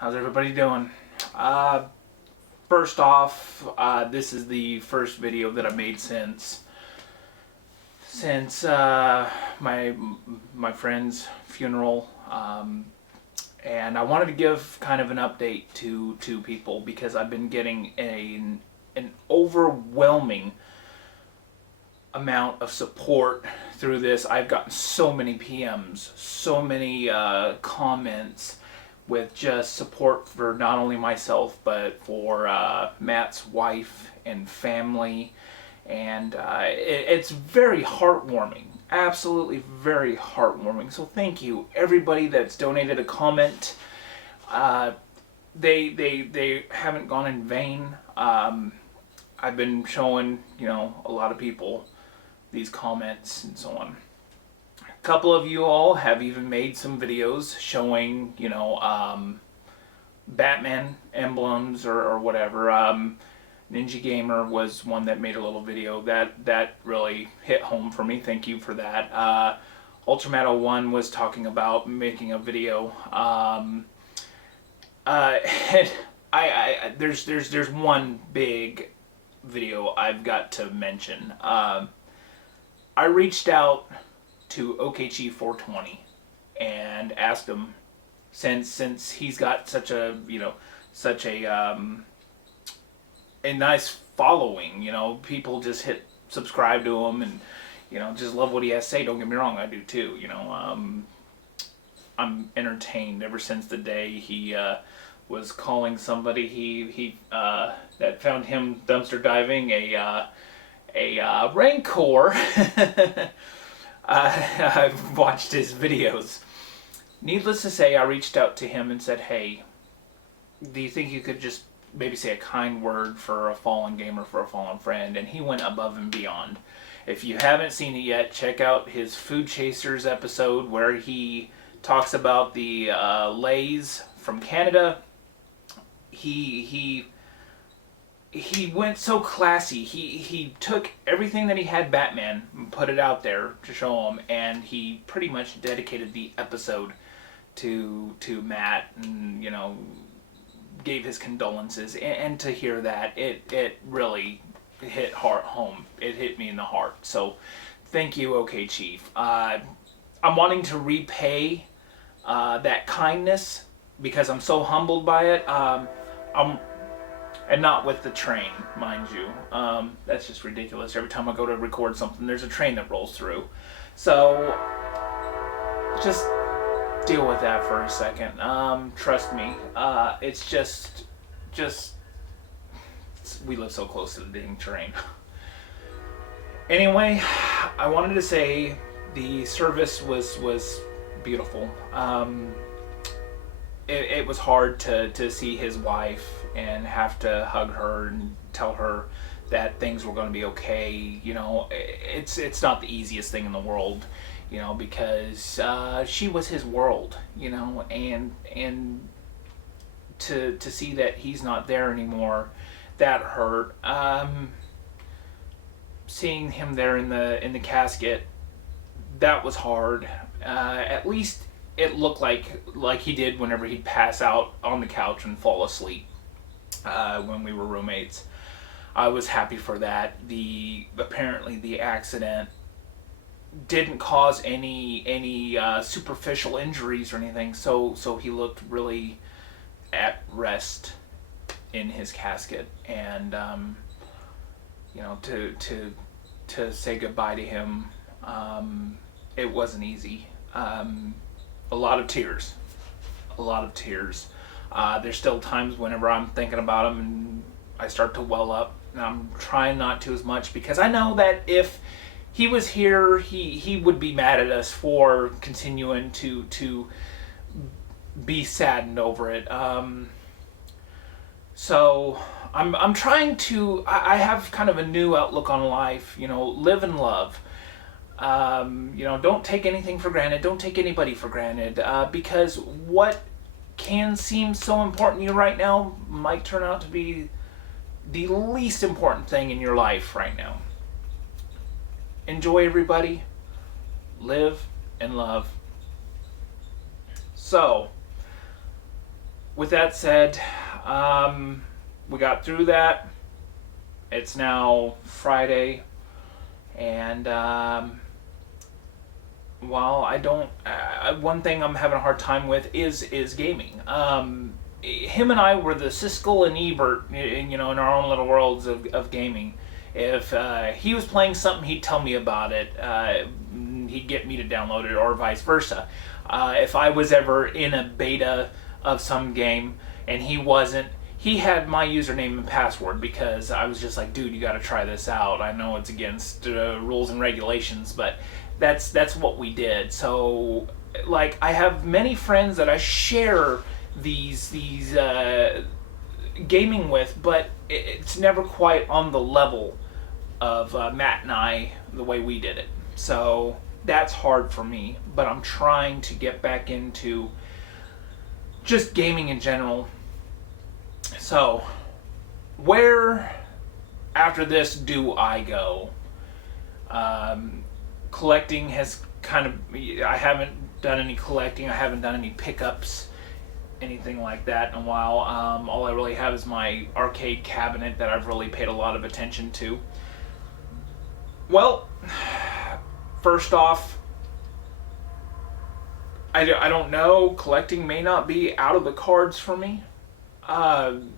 How's everybody doing? First off, this is the first video that I made since my friend's funeral, and I wanted to give kind of an update to people because I've been getting an overwhelming amount of support through this. I've gotten so many PMs, so many comments with just support for not only myself but for Matt's wife and family, and it's very heartwarming, absolutely very heartwarming. So thank you everybody that's donated a comment. They haven't gone in vain. I've been showing a lot of people these comments and so on. A couple of you all have even made some videos showing, Batman emblems or whatever. NingyGamer was one that made a little video that really hit home for me. Thank you for that. Ultramatto1 was talking about making a video. And there's one big video I've got to mention. I reached out to OKG420 and asked him, since he's got such a nice following, people just hit subscribe to him and just love what he has to say. Don't get me wrong, I do too. I'm entertained ever since the day he was calling somebody he that found him dumpster diving a Rancor. I've watched his videos. Needless to say, I reached out to him and said, hey, do you think you could just maybe say a kind word for a fallen gamer, for a fallen friend? And he went above and beyond. If you haven't seen it yet, check out his Food Chasers episode where he talks about the Lays from Canada. He went so classy. He took everything that he had Batman and put it out there to show him, and he pretty much dedicated the episode to Matt, and gave his condolences. And to hear that, it really hit home. It hit me in the heart. So thank you, OK Chief. I'm wanting to repay that kindness because I'm so humbled by it. And not with the train, mind you. That's just ridiculous. Every time I go to record something, there's a train that rolls through. So just deal with that for a second. Trust me. It's just we live so close to the dang train. Anyway, I wanted to say the service was beautiful. It was hard to see his wife and have to hug her and tell her that things were going to be okay. It's not the easiest thing in the world, because she was his world, and to see that he's not there anymore, that hurt. Seeing him there in the casket, that was hard. At least it looked like he did whenever he'd pass out on the couch and fall asleep when we were roommates. I was happy for that. Apparently the accident didn't cause any superficial injuries or anything, so he looked really at rest in his casket. And to say goodbye to him, it wasn't easy. A lot of tears. There's still times whenever I'm thinking about him and I start to well up. And I'm trying not to as much because I know that if he was here, he would be mad at us for continuing to be saddened over it. So I'm trying to. I have kind of a new outlook on life. Live and love. Don't take anything for granted. Don't take anybody for granted, because what can seem so important to you right now might turn out to be the least important thing in your life right now. Enjoy, everybody. Live and love. So, with that said, we got through that. It's now Friday, and while I don't, one thing I'm having a hard time with is gaming. Him and I were the Siskel and Ebert, in our own little worlds of gaming. If he was playing something, he'd tell me about it. He'd get me to download it, or vice versa. If I was ever in a beta of some game and he wasn't, he had my username and password, because I was just like, dude, you got to try this out. I know it's against rules and regulations, but that's what we did. So, like, I have many friends that I share these gaming with, but it's never quite on the level of Matt and I, the way we did it. So that's hard for me, but I'm trying to get back into just gaming in general. So, where after this do I go? Collecting has kind of, I haven't done any collecting, I haven't done any pickups, anything like that in a while. All I really have is my arcade cabinet that I've really paid a lot of attention to. Well, first off, I don't know, collecting may not be out of the cards for me. I'm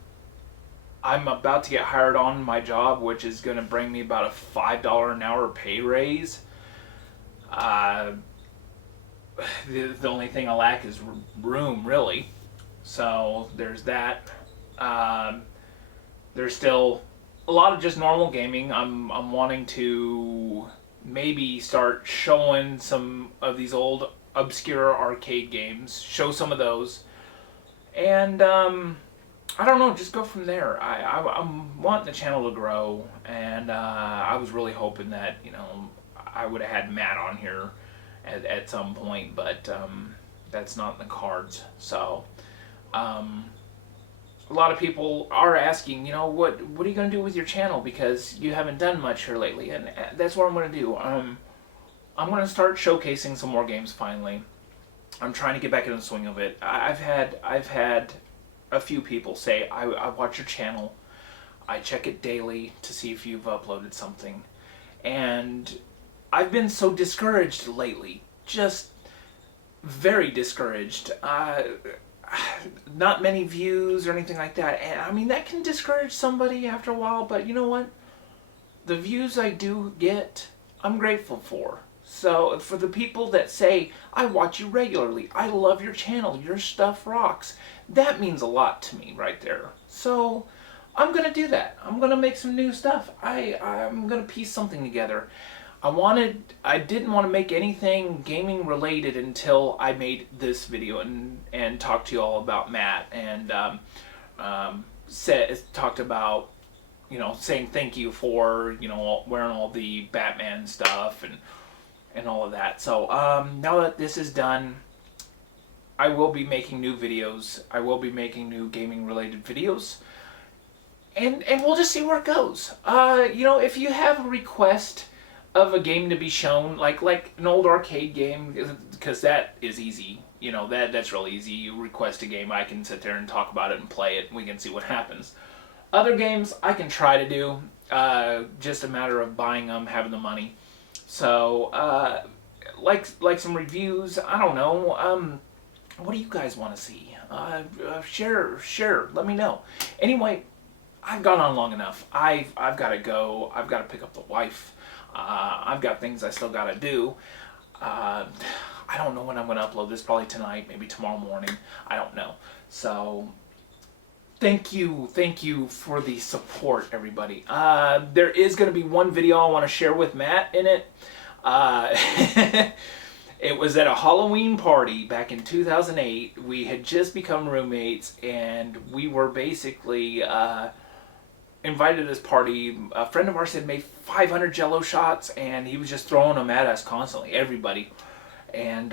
about to get hired on my job, which is going to bring me about a $5 an hour pay raise. The only thing I lack is room, really. So there's that. There's still a lot of just normal gaming. I'm wanting to maybe start showing some of these old obscure arcade games, show some of those, and I don't know, just go from there. I'm wanting the channel to grow, and I was really hoping that I would have had Matt on here at some point, but that's not in the cards. So a lot of people are asking, what are you going to do with your channel, because you haven't done much here lately, and that's what I'm going to do. I'm going to start showcasing some more games finally. I'm trying to get back into the swing of it. I've had a few people say, I watch your channel, I check it daily to see if you've uploaded something, and I've been so discouraged lately, just very discouraged. Not many views or anything like that, and I mean, that can discourage somebody after a while, but you know what? The views I do get, I'm grateful for. So for the people that say, I watch you regularly, I love your channel, your stuff rocks, that means a lot to me right there. So I'm going to do that. I'm going to make some new stuff. I'm going to piece something together. I didn't want to make anything gaming related until I made this video and talked to you all about Matt, and talked about, saying thank you for, wearing all the Batman stuff and all of that. So now that this is done, I will be making new videos. I will be making new gaming related videos. And we'll just see where it goes. If you have a request of a game to be shown, like an old arcade game, because that is easy. That's real easy. You request a game, I can sit there and talk about it and play it, and we can see what happens. Other games I can try to do, just a matter of buying them, having the money. So, like some reviews, I don't know, what do you guys want to see? Share, let me know. Anyway, I've gone on long enough. I've got to go. I've got to pick up the wife. I've got things I still got to do. I don't know when I'm going to upload this. Probably tonight, maybe tomorrow morning. I don't know. So, thank you for the support, everybody. There is going to be one video I want to share with Matt in it. It was at a Halloween party back in 2008. We had just become roommates, and we were basically invited to this party. A friend of ours had made 500 Jello shots, and he was just throwing them at us constantly, everybody. And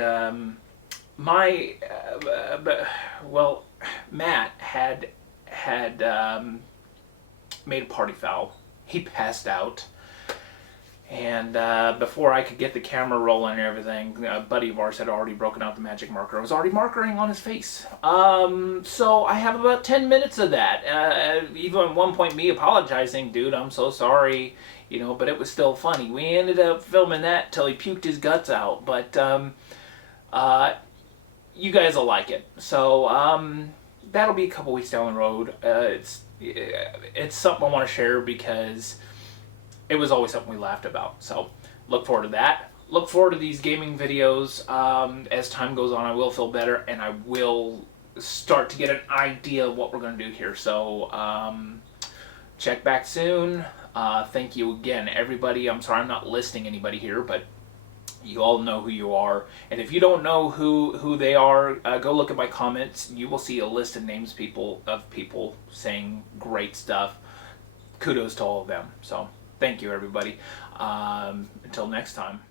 Matt had made a party foul. He passed out, And before I could get the camera rolling and everything, a buddy of ours had already broken out the magic marker. I was already markering on his face. So I have about 10 minutes of that. Even at one point me apologizing, dude, I'm so sorry, you know, but it was still funny. We ended up filming that till he puked his guts out, but you guys will like it. So that'll be a couple weeks down the road. It's something I want to share because it was always something we laughed about. So look forward to that. Look forward to these gaming videos. As time goes on, I will feel better, and I will start to get an idea of what we're going to do here. So check back soon. Thank you again, everybody. I'm sorry I'm not listing anybody here, but you all know who you are. And if you don't know who they are, go look at my comments. You will see a list of names of people saying great stuff. Kudos to all of them. So thank you, everybody. Until next time.